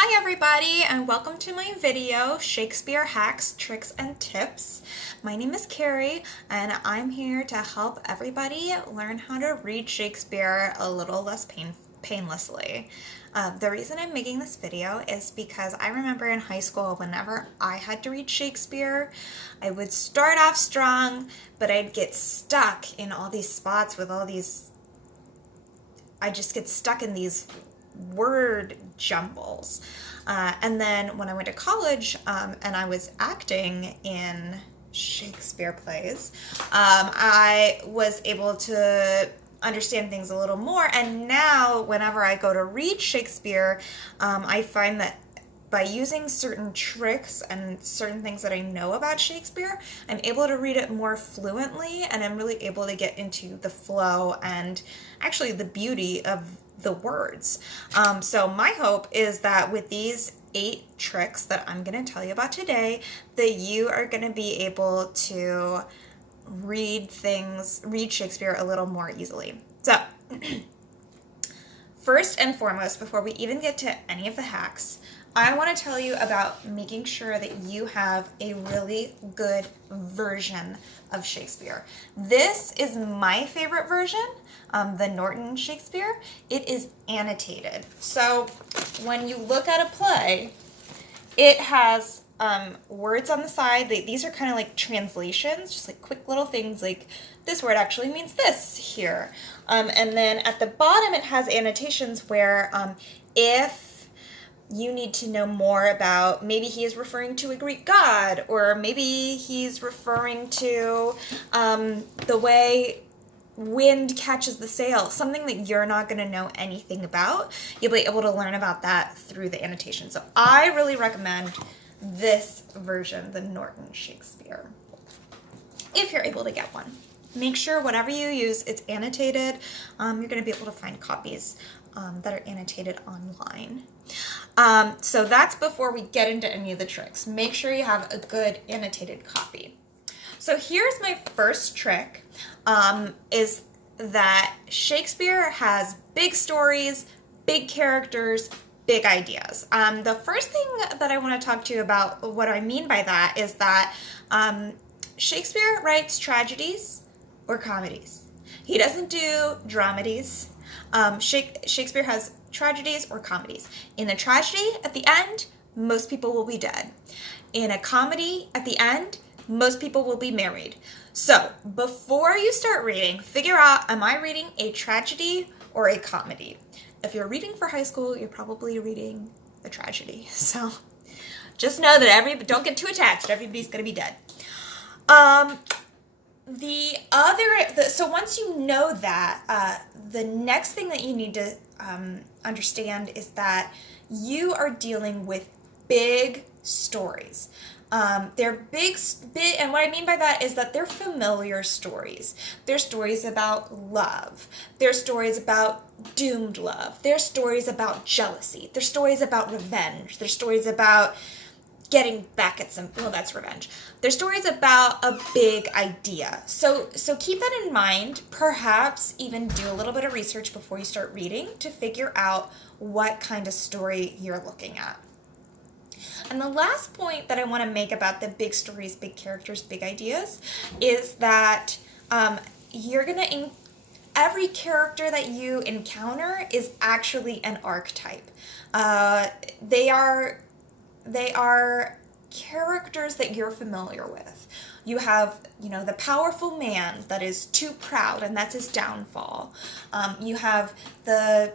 Hi everybody, and welcome to my video, Shakespeare Hacks, Tricks, and Tips. My name is Carrie, and I'm here to help everybody learn how to read Shakespeare a little less painlessly. The reason I'm making this video is because I remember in high school, whenever I had to read Shakespeare, I would start off strong, but I'd get stuck in all these spots with I just get stuck in these word jumbles. And then when I went to college and I was acting in Shakespeare plays, I was able to understand things a little more. And now whenever I go to read Shakespeare, I find that by using certain tricks and certain things that I know about Shakespeare, I'm able to read it more fluently, and I'm really able to get into the flow and actually the beauty of the words. So my hope is that with these 8 tricks that I'm going to tell you about today, that you are going to be able to read Shakespeare a little more easily. So first and foremost, before we even get to any of the hacks, I want to tell you about making sure that you have a really good version of Shakespeare. This is my favorite version, the Norton Shakespeare. It is annotated. So when you look at a play, it has words on the side. These are kind of like translations, just like quick little things like this word actually means this here. And then at the bottom it has annotations where if you need to know more about, maybe he is referring to a Greek god, or maybe he's referring to the way wind catches the sail, something that you're not going to know anything about. You'll be able to learn about that through the annotation. So I really recommend this version, the Norton Shakespeare, if you're able to get one. Make sure whatever you use, it's annotated. You're going to be able to find copies that are annotated online. So that's before we get into any of the tricks. Make sure you have a good annotated copy. So here's my first trick, is that Shakespeare has big stories, big characters, big ideas. The first thing that I want to talk to you about, what I mean by that, is that Shakespeare writes tragedies or comedies. He doesn't do dramedies. Shakespeare has tragedies or comedies. In a tragedy, at the end, most people will be dead. In a comedy, at the end, most people will be married. So before you start reading, figure out, am I reading a tragedy or a comedy? If you're reading for high school, you're probably reading a tragedy. So just know that don't get too attached. Everybody's going to be dead. So once you know that, the next thing that you need to understand is that you are dealing with big stories. They're big, and what I mean by that is that they're familiar stories. They're stories about love. They're stories about doomed love. They're stories about jealousy. They're stories about revenge. They're stories about getting back at well, that's revenge. They're stories about a big idea. So keep that in mind. Perhaps even do a little bit of research before you start reading to figure out what kind of story you're looking at. And the last point that I want to make about the big stories, big characters, big ideas is that every character that you encounter is actually an archetype. They are characters that you're familiar with. You have, the powerful man that is too proud, and that's his downfall. You have the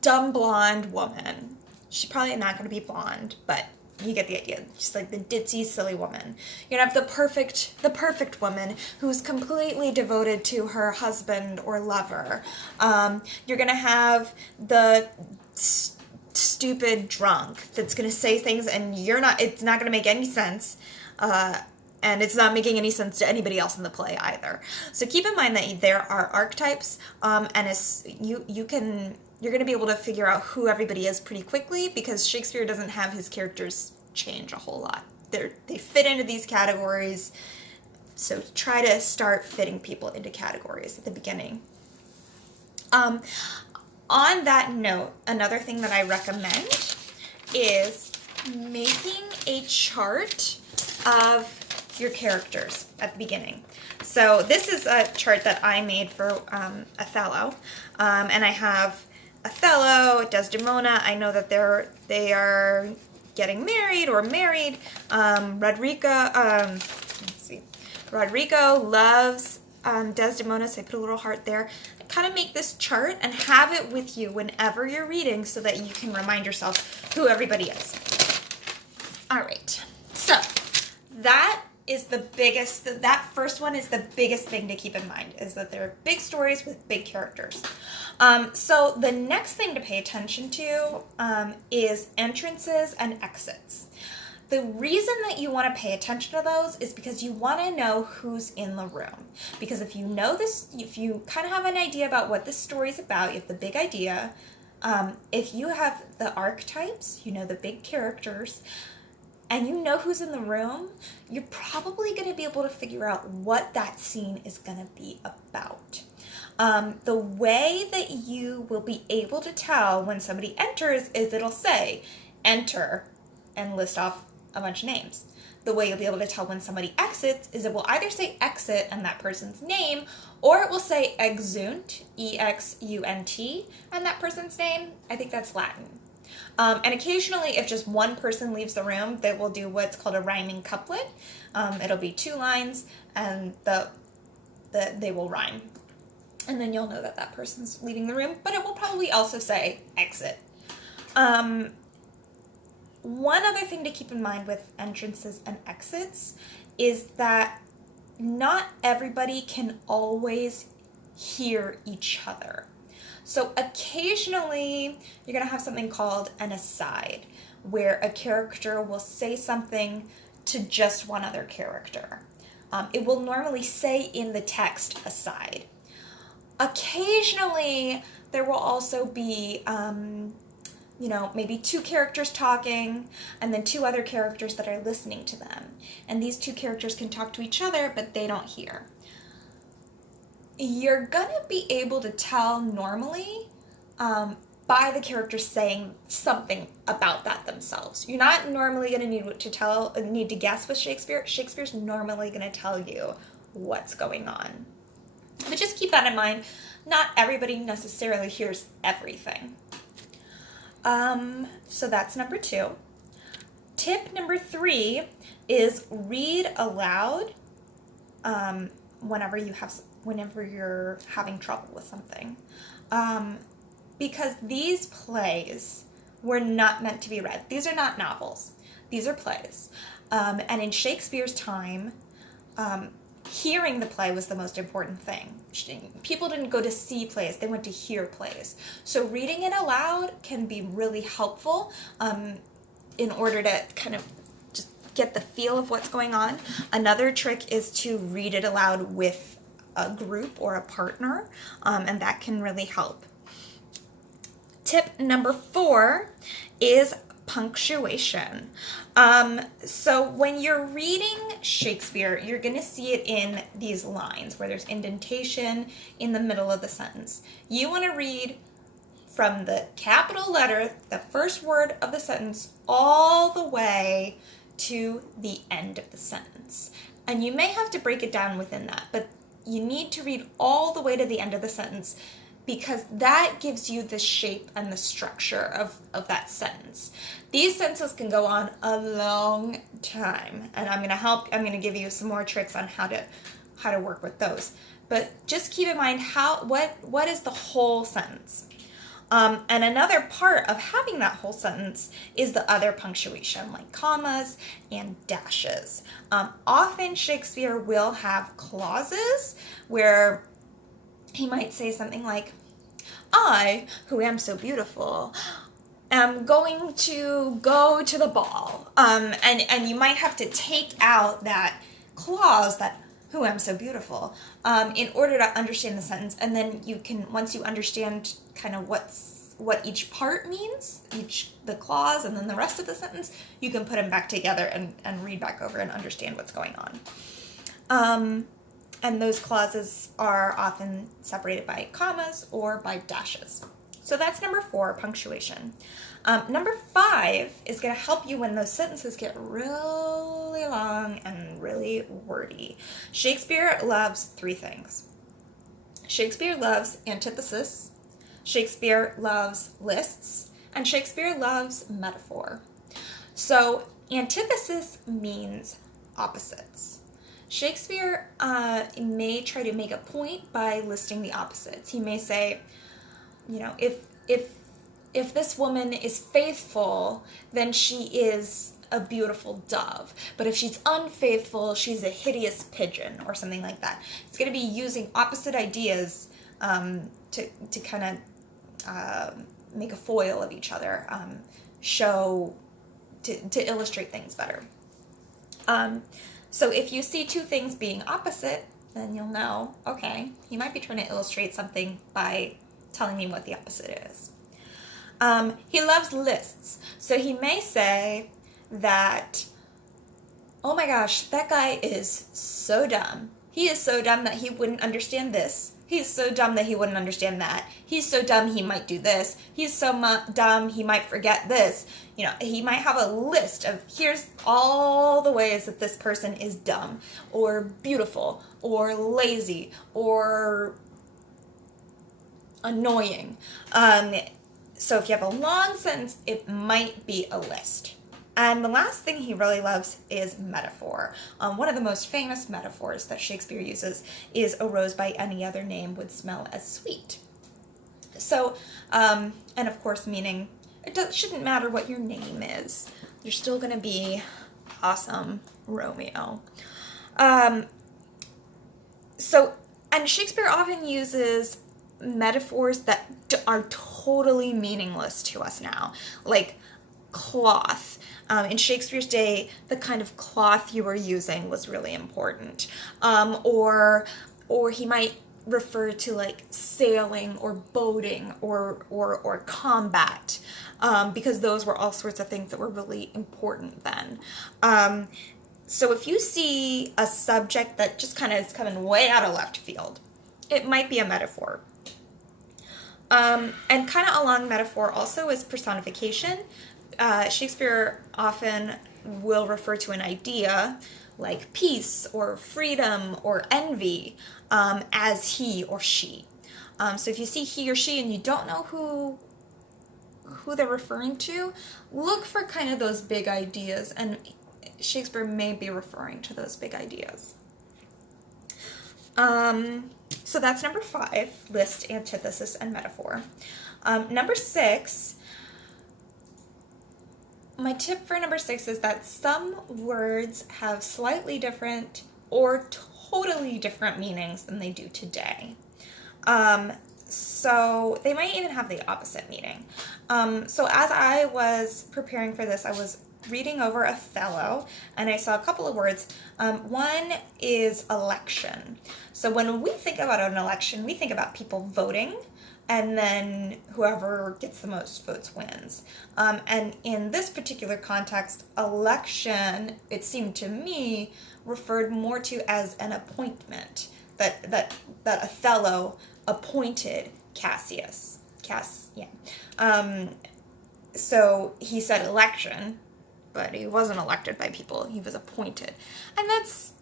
dumb blonde woman. She's probably not going to be blonde, but you get the idea. Just like the ditzy, silly woman. You're going to have the perfect woman who's completely devoted to her husband or lover. You're going to have the stupid drunk that's going to say things and it's not going to make any sense, and it's not making any sense to anybody else in the play either. So keep in mind that there are archetypes, and you're going to be able to figure out who everybody is pretty quickly, because Shakespeare doesn't have his characters change a whole lot. They fit into these categories, so try to start fitting people into categories at the beginning. On that note, another thing that I recommend is making a chart of your characters at the beginning. So this is a chart that I made for Othello, and I have Othello, Desdemona. I know that they are getting married or married. Rodrigo loves Desdemona, so I put a little heart there. Kind of make this chart and have it with you whenever you're reading so that you can remind yourself who everybody is. All right, so that first one is the biggest thing to keep in mind, is that they're big stories with big characters. So the next thing to pay attention to is entrances and exits. The reason that you want to pay attention to those is because you want to know who's in the room. Because if you know this, if you kind of have an idea about what this story is about, you have the big idea, if you have the archetypes, you know the big characters, and you know who's in the room, you're probably going to be able to figure out what that scene is going to be about. The way that you will be able to tell when somebody enters is it'll say, enter, and list off a bunch of names. The way you'll be able to tell when somebody exits is it will either say exit and that person's name, or it will say exunt, E-X-U-N-T, and that person's name. I think that's Latin. And occasionally, if just one person leaves the room, they will do what's called a rhyming couplet. It'll be 2 lines, and they will rhyme. And then you'll know that that person's leaving the room, but it will probably also say exit. One other thing to keep in mind with entrances and exits is that not everybody can always hear each other. So occasionally you're going to have something called an aside, where a character will say something to just one other character. It will normally say in the text aside. Occasionally there will also be maybe 2 characters talking and then 2 other characters that are listening to them. And these 2 characters can talk to each other, but they don't hear. You're going to be able to tell normally by the characters saying something about that themselves. You're not normally going to need to guess with Shakespeare. Shakespeare's normally going to tell you what's going on. But just keep that in mind. Not everybody necessarily hears everything. So that's number 2. Tip number 3 is read aloud whenever you're having trouble with something. Because these plays were not meant to be read. These are not novels. These are plays. And in Shakespeare's time, hearing the play was the most important thing. People didn't go to see plays, they went to hear plays. So reading it aloud can be really helpful in order to kind of just get the feel of what's going on. Another trick is to read it aloud with a group or a partner, and that can really help. Tip number 4 is punctuation. So when you're reading Shakespeare, you're going to see it in these lines where there's indentation in the middle of the sentence. You want to read from the capital letter, the first word of the sentence, all the way to the end of the sentence. And you may have to break it down within that, but you need to read all the way to the end of the sentence, because that gives you the shape and the structure of that sentence. These sentences can go on a long time, and I'm going to give you some more tricks on how to work with those. But just keep in mind what is the whole sentence. And another part of having that whole sentence is the other punctuation, like commas and dashes. Often Shakespeare will have clauses where he might say something like, I, who am so beautiful, am going to go to the ball. And you might have to take out that clause, that who am so beautiful, in order to understand the sentence. And then you can, once you understand kind of what each part means, the clause and then the rest of the sentence, you can put them back together and read back over and understand what's going on. And those clauses are often separated by commas or by dashes. So that's number 4, punctuation. Number 5 is going to help you when those sentences get really long and really wordy. Shakespeare loves 3 things. Shakespeare loves antithesis, Shakespeare loves lists, and Shakespeare loves metaphor. So antithesis means opposites. Shakespeare may try to make a point by listing the opposites. He may say, you know, if this woman is faithful, then she is a beautiful dove. But if she's unfaithful, she's a hideous pigeon, or something like that. It's going to be using opposite ideas to kind of make a foil of each other, to illustrate things better. So if you see 2 things being opposite, then you'll know, okay, he might be trying to illustrate something by telling me what the opposite is. He loves lists. So he may say that, oh my gosh, that guy is so dumb. He is so dumb that he wouldn't understand this. He's so dumb that he wouldn't understand that. He's so dumb he might do this. He's so dumb he might forget this. You know, he might have a list of, here's all the ways that this person is dumb or beautiful or lazy or annoying. So if you have a long sentence, it might be a list. And the last thing he really loves is metaphor. One of the most famous metaphors that Shakespeare uses is a rose by any other name would smell as sweet. So, and of course meaning it shouldn't matter what your name is. You're still going to be awesome Romeo. And Shakespeare often uses metaphors that are totally meaningless to us now, like cloth. In Shakespeare's day, the kind of cloth you were using was really important. Or he might refer to like sailing or boating or combat, because those were all sorts of things that were really important then. So if you see a subject that just kind of is coming way out of left field, it might be a metaphor. And kind of along metaphor also is personification. Shakespeare often will refer to an idea like peace or freedom or envy as he or she. So if you see he or she and you don't know who they're referring to, look for kind of those big ideas, and Shakespeare may be referring to those big ideas. So that's number 5, list, antithesis, and metaphor. Number 6, my tip for number 6 is that some words have slightly different or totally different meanings than they do today. So they might even have the opposite meaning. So as I was preparing for this, I was reading over Othello, and I saw a couple of words. One is election. So when we think about an election, we think about people voting, and then whoever gets the most votes wins. And in this particular context, election, it seemed to me, referred more to as an appointment, that Othello appointed Cassius. So he said election, but he wasn't elected by people, he was appointed. And that's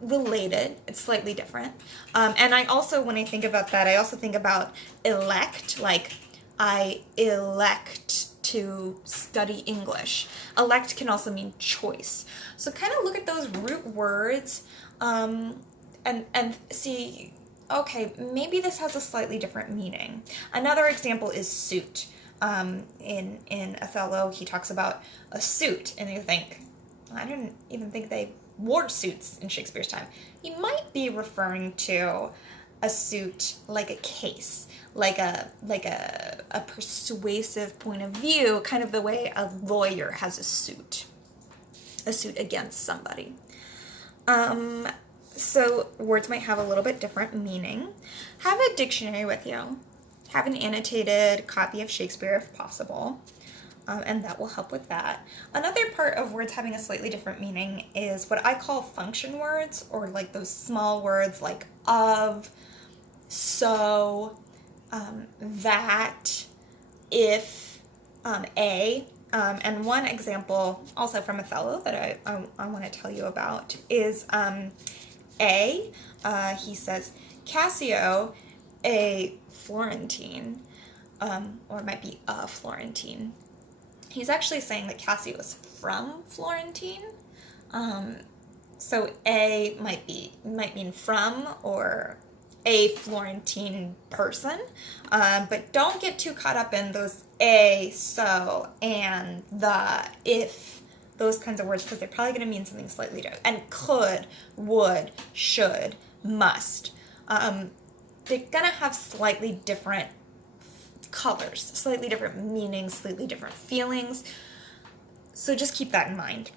related, it's slightly different. And I also, when I think about that, I also think about elect, like I elect to study English. Elect can also mean choice. So kind of look at those root words and see, okay, maybe this has a slightly different meaning. Another example is suit. In Othello, he talks about a suit, and you think, I didn't even think they wore suits in Shakespeare's time. He might be referring to a suit like a case, like a persuasive point of view, kind of the way a lawyer has a suit against somebody. So words might have a little bit different meaning. Have a dictionary with you. Have an annotated copy of Shakespeare if possible, and that will help with that. Another part of words having a slightly different meaning is what I call function words, or like those small words like of, so, that, if, A, and one example also from Othello that I want to tell you about is A, he says, Cassio, a Florentine, or it might be a Florentine. He's actually saying that Cassio is from Florentine. So A might mean from or a Florentine person. But don't get too caught up in those a, so, and, the, if, those kinds of words, because they're probably going to mean something slightly different. And could, would, should, must. They're going to have slightly different colors, slightly different meanings, slightly different feelings. So just keep that in mind.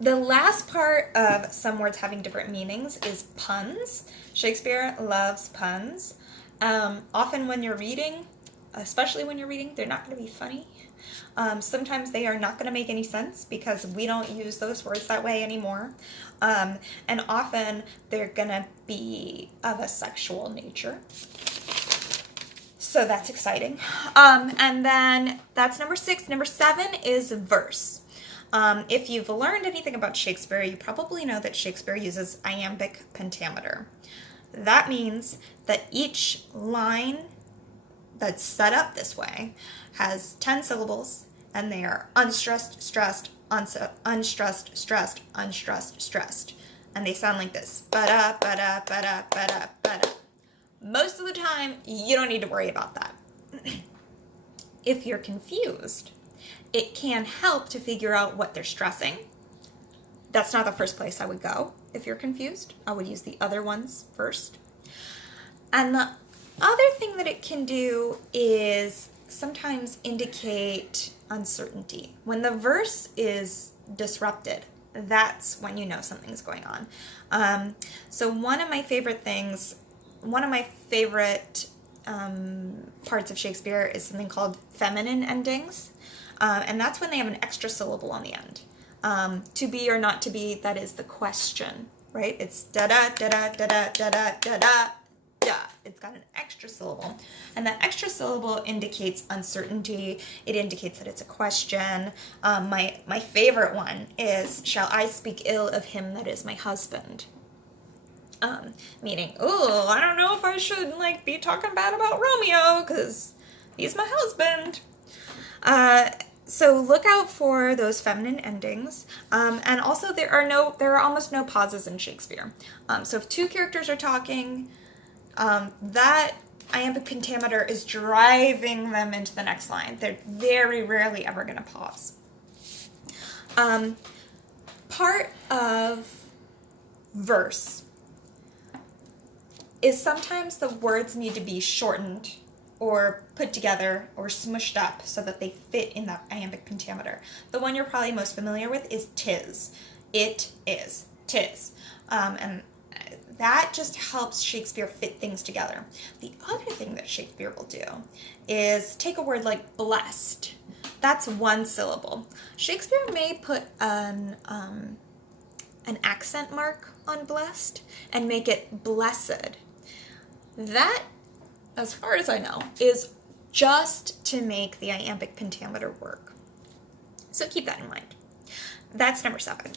The last part of some words having different meanings is puns. Shakespeare loves puns. Often when you're reading, especially when you're reading, they're not going to be funny. Sometimes they are not going to make any sense because we don't use those words that way anymore. And often they're going to be of a sexual nature. So that's exciting. And then that's number 6. Number 7 is verse. If you've learned anything about Shakespeare, you probably know that Shakespeare uses iambic pentameter. That means that each line that's set up this way has 10 syllables, and they are unstressed, stressed, unstressed, stressed, unstressed, stressed. And they sound like this. Ba-da, ba-da, ba-da, ba-da, ba-da. Most of the time, you don't need to worry about that. If you're confused, it can help to figure out what they're stressing. That's not the first place I would go if you're confused. I would use the other ones first. And the other thing that it can do is sometimes indicate uncertainty. When the verse is disrupted, that's when you know something's going on. So one of my favorite parts of Shakespeare is something called feminine endings. And that's when they have an extra syllable on the end. To be or not to be, that is the question, right? It's da-da, da-da, da-da, da-da, da-da, da. It's got an extra syllable. And that extra syllable indicates uncertainty. It indicates that it's a question. My favorite one is, shall I speak ill of him that is my husband? Meaning, oh, I don't know if I should be talking bad about Romeo because he's my husband. So look out for those feminine endings. And also there are almost no pauses in Shakespeare. So if two characters are talking, that iambic pentameter is driving them into the next line. They're very rarely ever going to pause. Part of verse is sometimes the words need to be shortened or put together or smushed up so that they fit in that iambic pentameter. The one you're probably most familiar with is tis. It is. Tis. And that just helps Shakespeare fit things together. The other thing that Shakespeare will do is take a word like blessed. That's one syllable. Shakespeare may put an accent mark on blessed and make it blessed. That, as far as I know, is just to make the iambic pentameter work. So keep that in mind. That's number 7.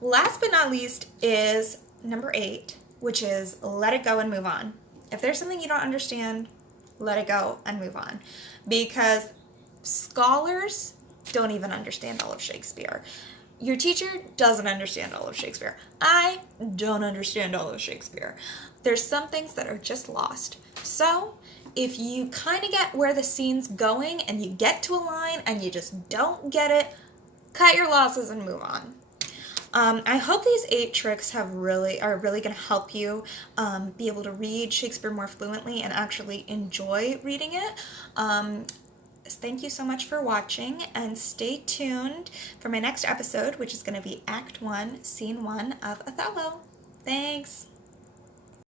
Last but not least is number 8, which is let it go and move on. If there's something you don't understand, let it go and move on. Because scholars don't even understand all of Shakespeare. Your teacher doesn't understand all of Shakespeare. I don't understand all of Shakespeare. There's some things that are just lost. So if you kind of get where the scene's going and you get to a line and you just don't get it, cut your losses and move on. I hope these 8 tricks are really going to help you be able to read Shakespeare more fluently and actually enjoy reading it. Thank you so much for watching, and stay tuned for my next episode, which is going to be Act 1, Scene 1 of Othello. Thanks!